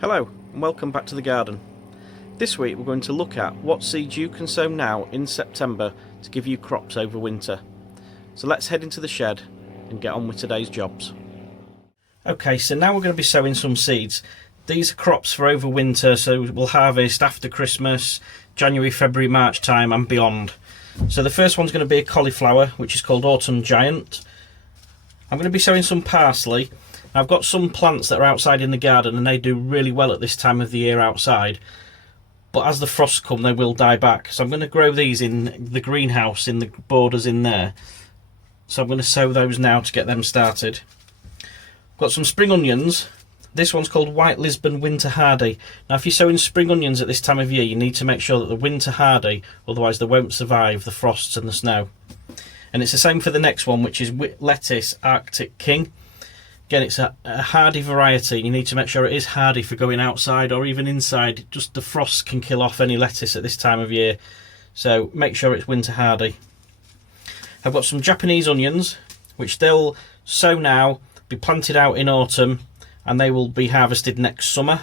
Hello and welcome back to the garden. This week we're going to look at what seeds you can sow now in September to give you crops over winter. So let's head into the shed and get on with today's jobs. Okay, so now we're going to be sowing some seeds. These are crops for over winter, so we'll harvest after Christmas, January, February, March time and beyond. So the first one's going to be a cauliflower, which is called Autumn Giant. I'm going to be sowing some parsley. I've got some plants that are outside in the garden and they do really well at this time of the year outside, but as the frosts come they will die back. So I'm going to grow these in the greenhouse, in the borders in there. So I'm going to sow those now to get them started. Got some spring onions. This one's called White Lisbon Winter Hardy. Now if you're sowing spring onions at this time of year, you need to make sure that the winter hardy, otherwise they won't survive the frosts and the snow. And it's the same for the next one, which is lettuce Arctic King. Again, it's a hardy variety. You need to make sure it is hardy for going outside or even inside. Just the frost can kill off any lettuce at this time of year. So make sure it's winter hardy. I've got some Japanese onions, which they'll sow now, be planted out in autumn, and they will be harvested next summer.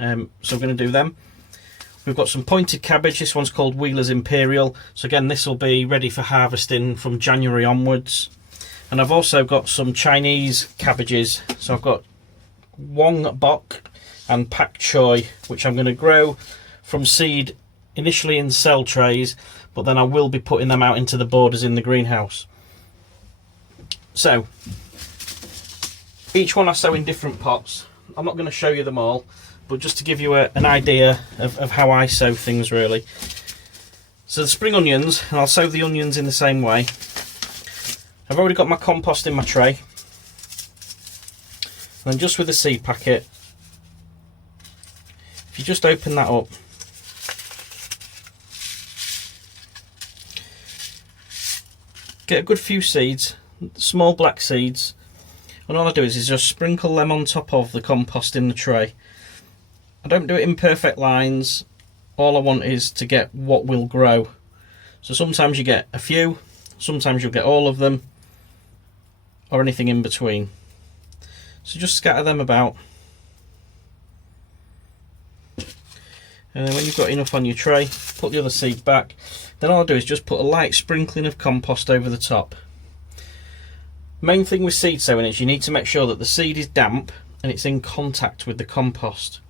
So we're going to do them. We've got some pointed cabbage. This one's called Wheeler's Imperial. So again, this will be ready for harvesting from January onwards. And I've also got some Chinese cabbages. So I've got Wong Bok and Choi, which I'm going to grow from seed initially in cell trays, but then I will be putting them out into the borders in the greenhouse. So each one I sow in different pots. I'm not going to show you them all, but just to give you an idea of how I sow things really. So the spring onions, and I'll sow the onions in the same way. I've already got my compost in my tray, and then just with the seed packet, if you just open that up, get a good few seeds, small black seeds, and all I do is just sprinkle them on top of the compost in the tray. I don't do it in perfect lines, all I want is to get what will grow. So sometimes you get a few, sometimes you'll get all of them, or anything in between. So just scatter them about, and then when you've got enough on your tray, put the other seed back. Then all I do is just put a light sprinkling of compost over the top. Main thing with seed sowing is you need to make sure that the seed is damp and it's in contact with the compost.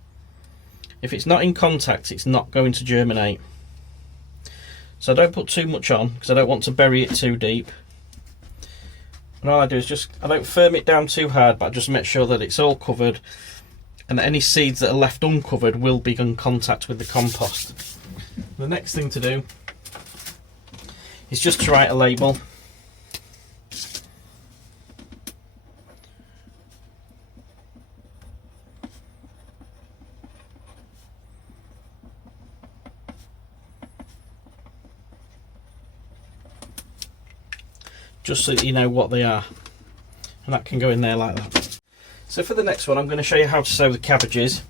If it's not in contact, it's not going to germinate. So I don't put too much on because I don't want to bury it too deep. And all I do is I don't firm it down too hard, but I just make sure that it's all covered and that any seeds that are left uncovered will be in contact with the compost. The next thing to do is just to write a label. Just so that you know what they are, and that can go in there like that. So for the next one, I'm going to show you how to sow the cabbages.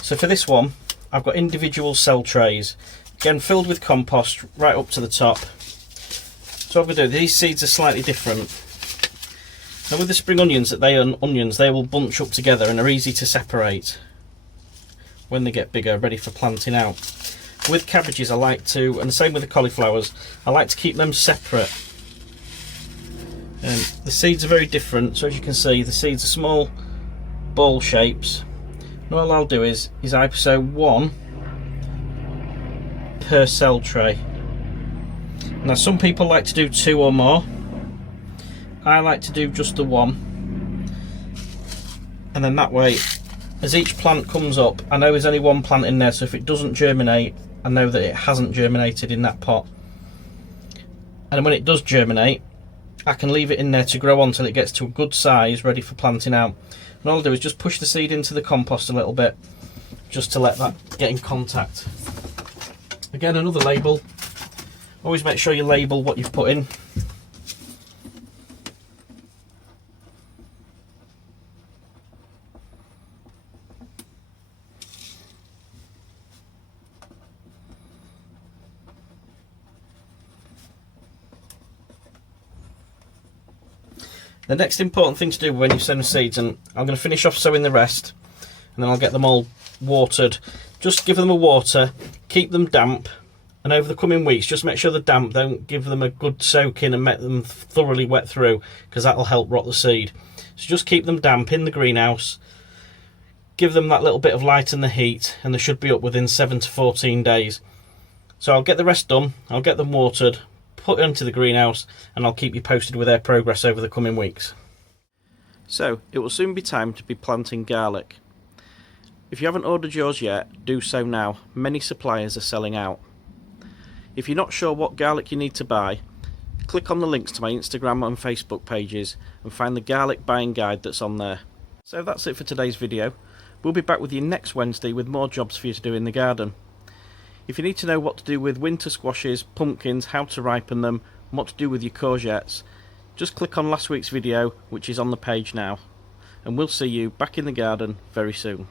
So for this one, I've got individual cell trays, again filled with compost right up to the top. So what I'm going to do, these seeds are slightly different. Now with the spring onions, they will bunch up together and are easy to separate when they get bigger, ready for planting out. With cabbages I like to, and the same with the cauliflowers, I like to keep them separate. The seeds are very different, so as you can see the seeds are small ball shapes, and all I'll do is I sow one per cell tray. Now some people like to do two or more, I like to do just the one, and then that way as each plant comes up I know there's only one plant in there, so if it doesn't germinate I know that it hasn't germinated in that pot, and when it does germinate I can leave it in there to grow on until it gets to a good size ready for planting out. And all I'll do is just push the seed into the compost a little bit just to let that get in contact. Again, another label. Always make sure you label what you've put in. The next important thing to do when you sow the seeds, and I'm going to finish off sowing the rest, and then I'll get them all watered. Just give them a water, keep them damp, and over the coming weeks just make sure they're damp. Don't give them a good soak in and make them thoroughly wet through, because that'll help rot the seed. So just keep them damp in the greenhouse, give them that little bit of light and the heat, and they should be up within 7 to 14 days. So I'll get the rest done, I'll get them watered, put it into the greenhouse, and I'll keep you posted with their progress over the coming weeks. So it will soon be time to be planting garlic. If you haven't ordered yours yet, do so now. Many suppliers are selling out. If you're not sure what garlic you need to buy, click on the links to my Instagram and Facebook pages and find the garlic buying guide that's on there. So that's it for today's video. We'll be back with you next Wednesday with more jobs for you to do in the garden. If you need to know what to do with winter squashes, pumpkins, how to ripen them, and what to do with your courgettes, just click on last week's video, which is on the page now. And we'll see you back in the garden very soon.